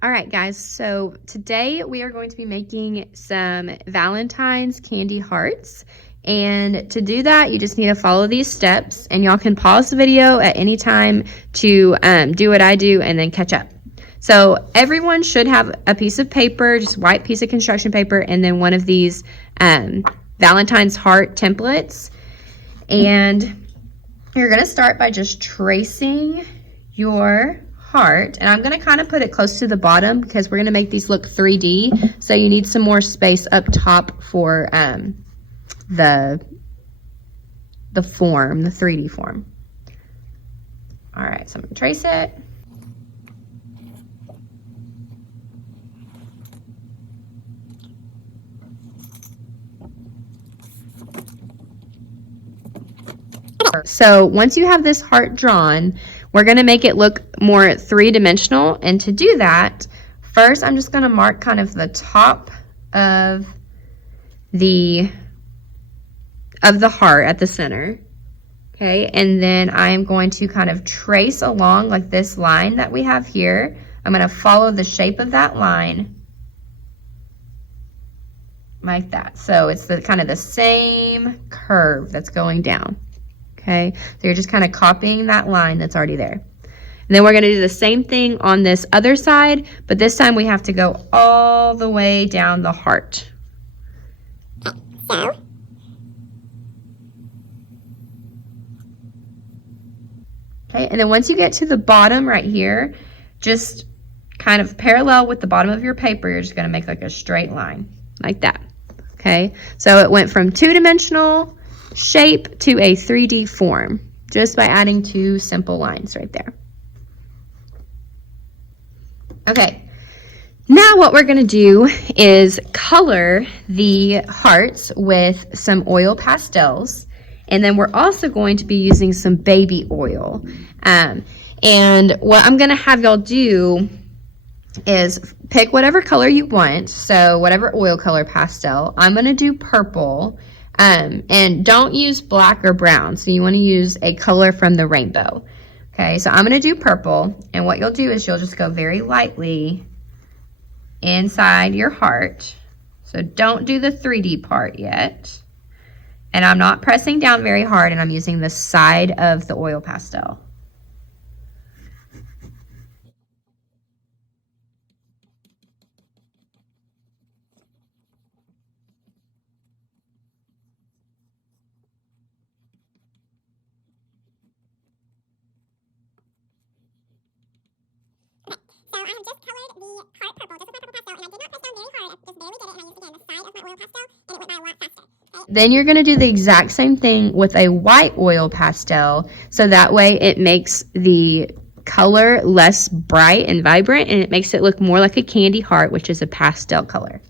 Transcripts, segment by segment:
All right, guys, so today we are going to be making some Valentine's candy hearts. And to do that, you just need to follow these steps, and y'all can pause the video at any time to do what I do and then catch up. So everyone should have a piece of paper, just white piece of construction paper, and then one of these Valentine's heart templates. And you're going to start by just tracing your heart, and I'm going to kind of put it close to the bottom because we're going to make these look 3D, so you need some more space up top for the form, the 3D form. All right, so I'm going to trace it. So once you have this heart drawn, we're going to make it look more three-dimensional, and to do that, first I'm just going to mark kind of the top of the heart at the center, okay, and then I am going to kind of trace along like this line that we have here. I'm going to follow the shape of that line like that, so it's the kind of the same curve that's going down. Okay, so you're just kind of copying that line that's already there. And then we're going to do the same thing on this other side, but this time we have to go all the way down the heart. Okay, and then once you get to the bottom right here, just kind of parallel with the bottom of your paper, you're just going to make like a straight line like that. Okay, so it went from two-dimensional shape to a 3D form just by adding two simple lines right there. Okay, now what we're going to do is color the hearts with some oil pastels, and then we're also going to be using some baby oil. And what I'm going to have y'all do is pick whatever color you want, so whatever oil color pastel. I'm going to do purple. And don't use black or brown, so you want to use a color from the rainbow. Okay, so I'm going to do purple, and what you'll do is you'll just go very lightly inside your heart. So don't do the 3D part yet. And I'm not pressing down very hard, and I'm using the side of the oil pastel. So I have just colored the heart purple, just with my purple pastel, and I did not press down very hard. I just barely did it, and I used, again, the side of my oil pastel, and it went by a lot faster. Okay? Then you're going to do the exact same thing with a white oil pastel, so that way it makes the color less bright and vibrant, and it makes it look more like a candy heart, which is a pastel color.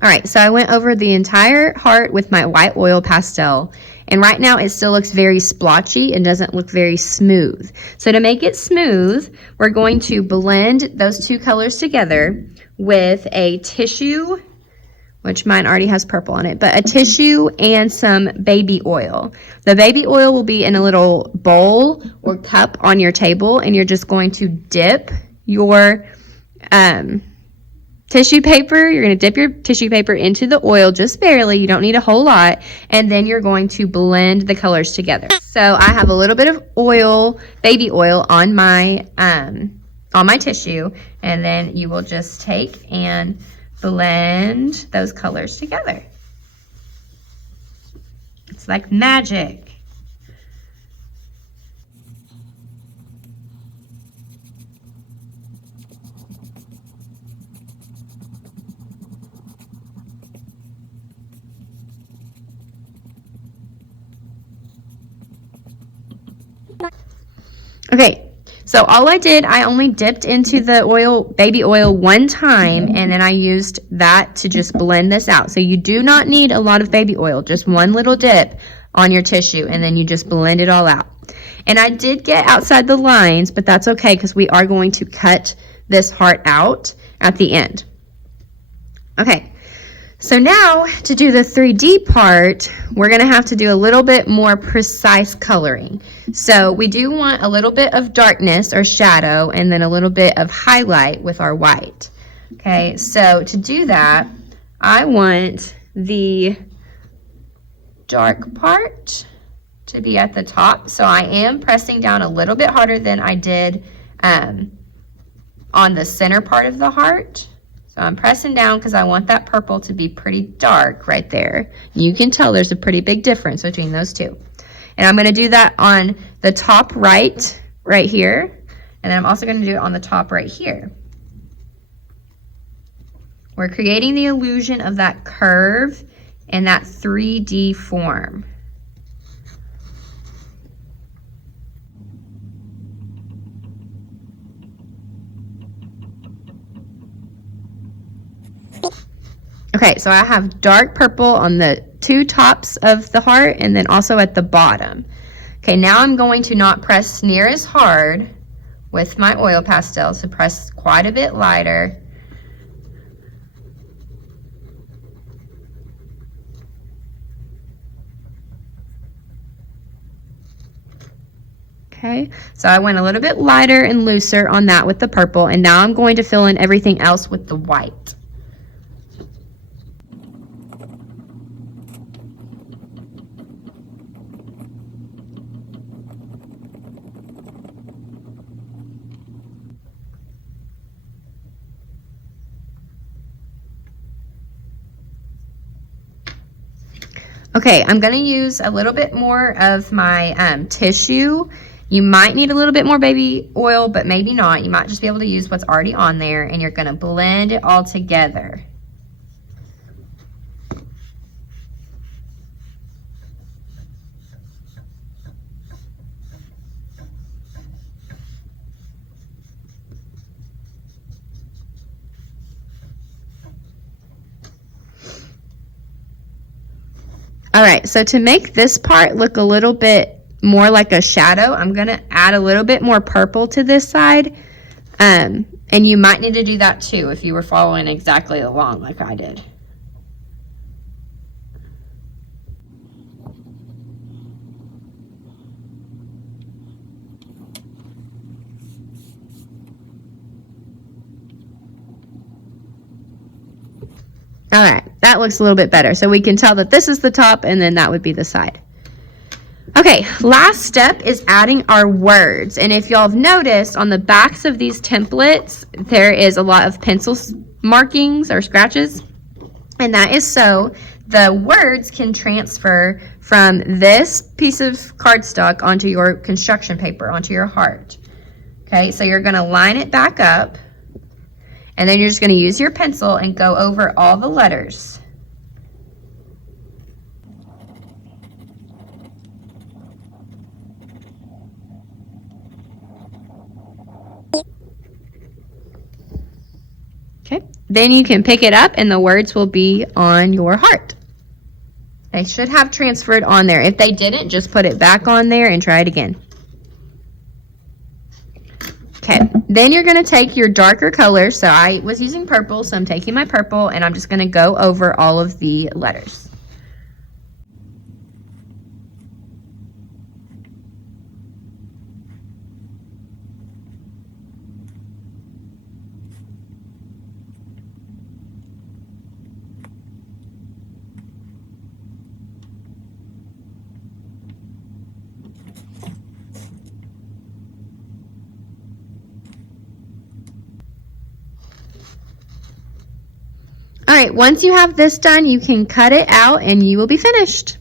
All right, so I went over the entire heart with my white oil pastel, and right now it still looks very splotchy and doesn't look very smooth. So to make it smooth, we're going to blend those two colors together with a tissue, which mine already has purple on it, but a tissue and some baby oil. The baby oil will be in a little bowl or cup on your table, and you're just going to dip your tissue paper. You're going to dip your tissue paper into the oil just barely. You don't need a whole lot. And then you're going to blend the colors together. So I have a little bit of oil, baby oil on my tissue, and then you will just take and blend those colors together. It's like magic. Okay, so all I did, I only dipped into the oil, baby oil, one time, and then I used that to just blend this out. So you do not need a lot of baby oil, just one little dip on your tissue, and then you just blend it all out. And I did get outside the lines, but that's okay because we are going to cut this heart out at the end. Okay, so now to do the 3D part, we're going to have to do a little bit more precise coloring. So we do want a little bit of darkness or shadow and then a little bit of highlight with our white. Okay, so to do that, I want the dark part to be at the top. So I am pressing down a little bit harder than I did on the center part of the heart. So I'm pressing down because I want that purple to be pretty dark right there. You can tell there's a pretty big difference between those two. And I'm going to do that on the top right here. And then I'm also going to do it on the top right here. We're creating the illusion of that curve and that 3D form. Okay, so I have dark purple on the two tops of the heart and then also at the bottom. Okay, now I'm going to not press near as hard with my oil pastel, so press quite a bit lighter. Okay, so I went a little bit lighter and looser on that with the purple, and now I'm going to fill in everything else with the white. Okay, I'm going to use a little bit more of my tissue. You might need a little bit more baby oil, but maybe not. You might just be able to use what's already on there, and you're going to blend it all together. All right, so to make this part look a little bit more like a shadow, I'm going to add a little bit more purple to this side. And you might need to do that too if you were following exactly along like I did. All right, that looks a little bit better. So we can tell that this is the top and then that would be the side. Okay, last step is adding our words. And if y'all have noticed on the backs of these templates, there is a lot of pencil markings or scratches. And that is so the words can transfer from this piece of cardstock onto your construction paper, onto your heart. Okay, so you're gonna line it back up. And then you're just going to use your pencil and go over all the letters. Okay, then you can pick it up and the words will be on your heart. They should have transferred on there. If they didn't, just put it back on there and try it again. Okay, then you're going to take your darker color. So I was using purple, so I'm taking my purple and I'm just going to go over all of the letters. All right, once you have this done, you can cut it out and you will be finished.